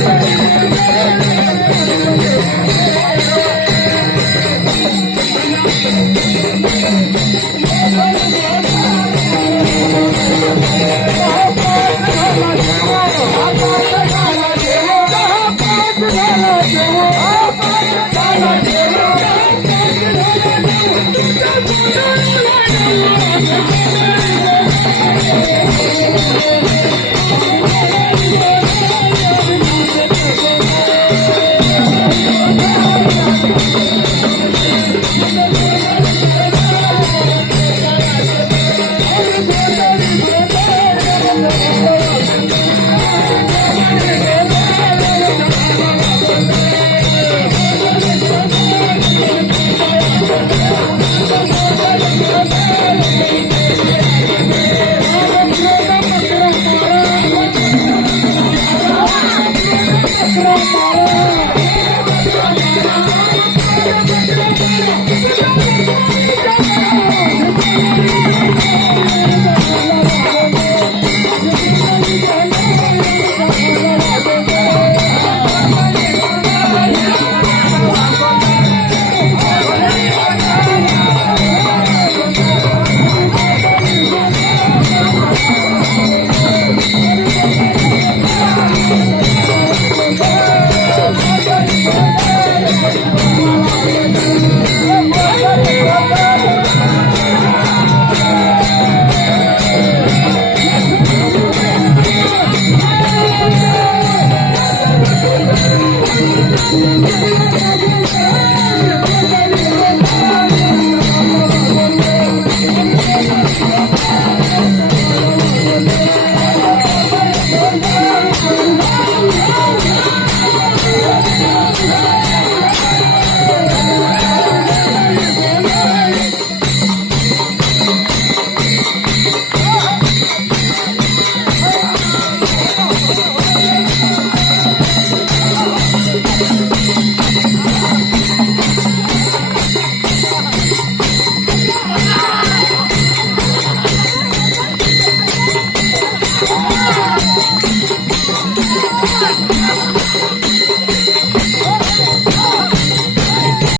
You. Thank you.